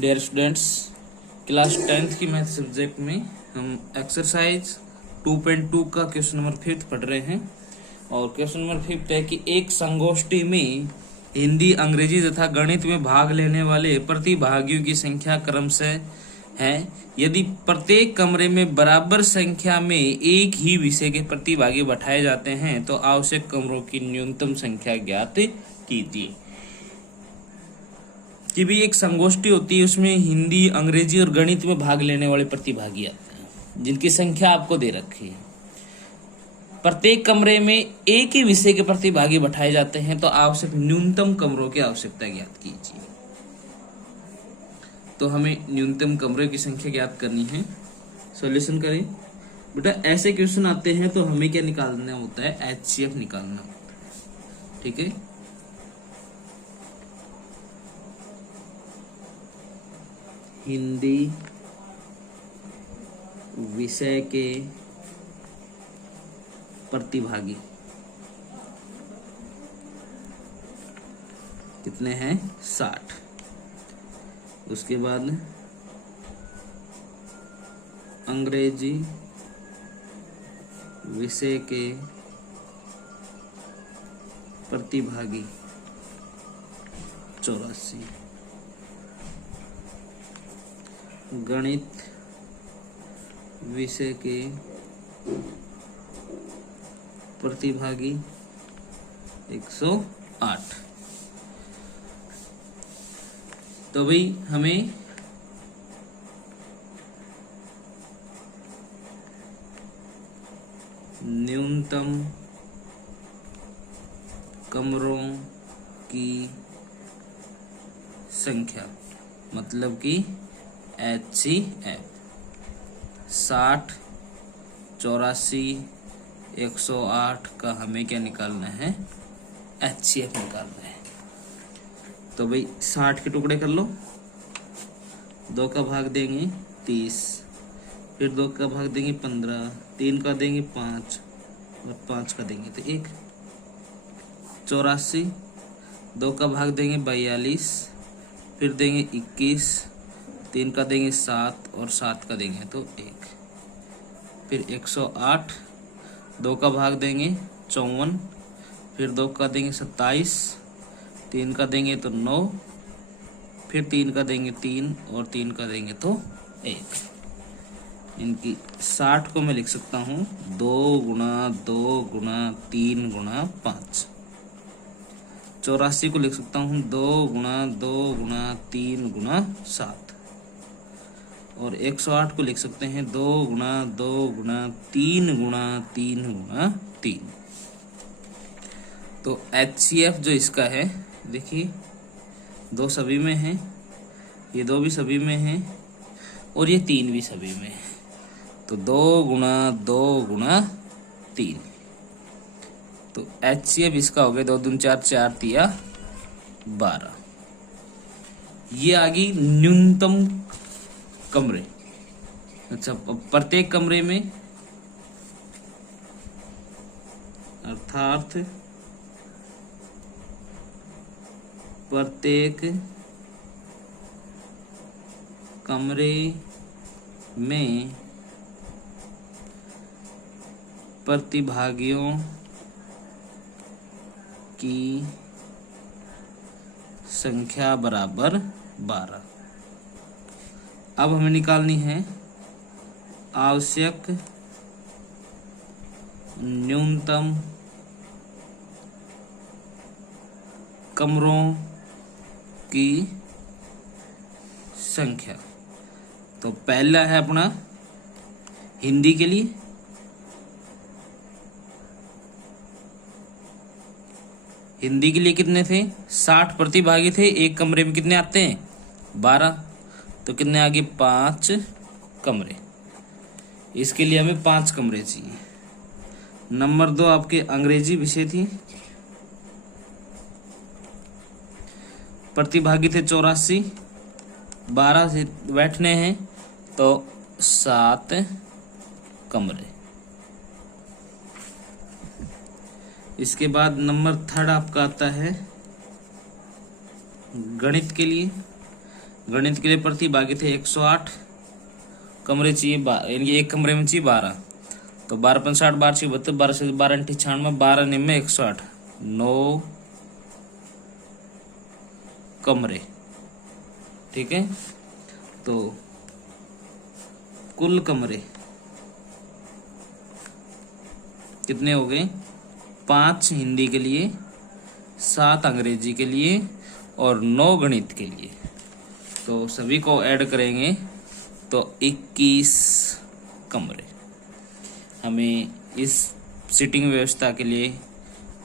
Dear students, class 10th की math subject में हम एक्सरसाइज 2.2 का क्वेश्चन नंबर 5 पढ़ रहे हैं। और क्वेश्चन नंबर 5 है कि एक संगोष्ठी में हिंदी, अंग्रेजी तथा गणित में भाग लेने वाले प्रतिभागियों की संख्या क्रमशः है। यदि प्रत्येक कमरे में बराबर संख्या में एक ही विषय के प्रतिभागी बैठाए जाते हैं तो आवश्यक कमरों की न्यूनतम संख्या ज्ञात कीजिए। कि भी एक संगोष्ठी होती है, उसमें हिंदी, अंग्रेजी और गणित में भाग लेने वाले प्रतिभागी आते हैं जिनकी संख्या आपको दे रखी है। प्रत्येक कमरे में एक ही विषय के प्रतिभागी बैठाए जाते हैं तो आवश्यक न्यूनतम कमरों की आवश्यकता ज्ञात कीजिए। तो हमें न्यूनतम कमरों की संख्या ज्ञात करनी है। सॉल्यूशन करें बेटा। ऐसे क्वेश्चन आते हैं तो हमें क्या निकालना होता है? HCF निकालना होता है। ठीक है, हिंदी विषय के प्रतिभागी कितने हैं? 60। उसके बाद अंग्रेजी विषय के प्रतिभागी 84। गणित विषय के प्रतिभागी 108। तो भाई हमें न्यूनतम कमरों की संख्या मतलब कि HCF 60, 84, 108 का हमें क्या निकालना है? HCF निकालना है। तो भाई 60 के टुकड़े कर लो, 2 का भाग देंगे 30, फिर 2 का भाग देंगे 15, 3 का देंगे 5 और 5 का देंगे तो 1। 84, 2 का भाग देंगे 42, फिर देंगे 21, 3 का देंगे 7 और 7 का देंगे तो 1। फिर 108, 2 का भाग देंगे 54, फिर 2 का देंगे 27, 3 का देंगे तो 9, फिर 3 का देंगे 3 और 3 का देंगे तो 1। इनकी 60 को मैं लिख सकता हूँ 2 गुणा 2 गुणा 3 गुणा 5। 84 को लिख सकता हूँ 2 गुणा 2 गुणा 3 गुणा 7। और 108 को लिख सकते हैं 2 गुणा 2 गुणा 3 गुणा 3 गुणा 3। तो HCF जो इसका है, देखिए 2 सभी में है, ये 2 भी सभी में है और ये 3 भी सभी में है। तो 2 गुणा 2 गुणा 3। तो HCF इसका हो गया 2 दूनी 4, 4 तिया 12। ये आ गई न्यूनतम कमरे। अच्छा, प्रत्येक कमरे में अर्थात प्रत्येक कमरे में प्रतिभागियों की संख्या बराबर 12। अब हमें निकालनी है आवश्यक न्यूनतम कमरों की संख्या। तो पहला है अपना हिंदी के लिए। हिंदी के लिए कितने थे? 60 प्रतिभागी थे। एक कमरे में कितने आते हैं? 12। तो कितने आगे? 5 कमरे। इसके लिए हमें 5 कमरे चाहिए। नंबर 2 आपके अंग्रेजी विषय थी। प्रतिभागी थे 84, 12 से बैठने हैं तो 7 कमरे। इसके बाद नंबर 3 आपका आता है गणित के लिए। गणित के लिए प्रतिभागी थे 108 कमरे चाहिए, यानी एक कमरे में चाहिए 12, तो 12 पंच 60, 12 6 72, 12 से 12 अंठी 96, 12 निम्न 108, 9 कमरे। ठीक है, तो कुल कमरे कितने हो गए? 5 हिंदी के लिए, 7 अंग्रेजी के लिए और 9 गणित के लिए। तो सभी को ऐड करेंगे तो 21 कमरे। हमें इस सीटिंग व्यवस्था के लिए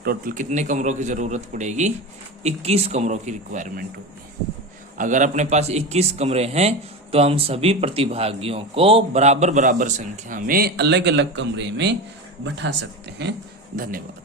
टोटल कितने कमरों की ज़रूरत पड़ेगी? 21 कमरों की रिक्वायरमेंट होगी। अगर अपने पास 21 कमरे हैं तो हम सभी प्रतिभागियों को बराबर बराबर संख्या में अलग अलग कमरे में बैठा सकते हैं। धन्यवाद।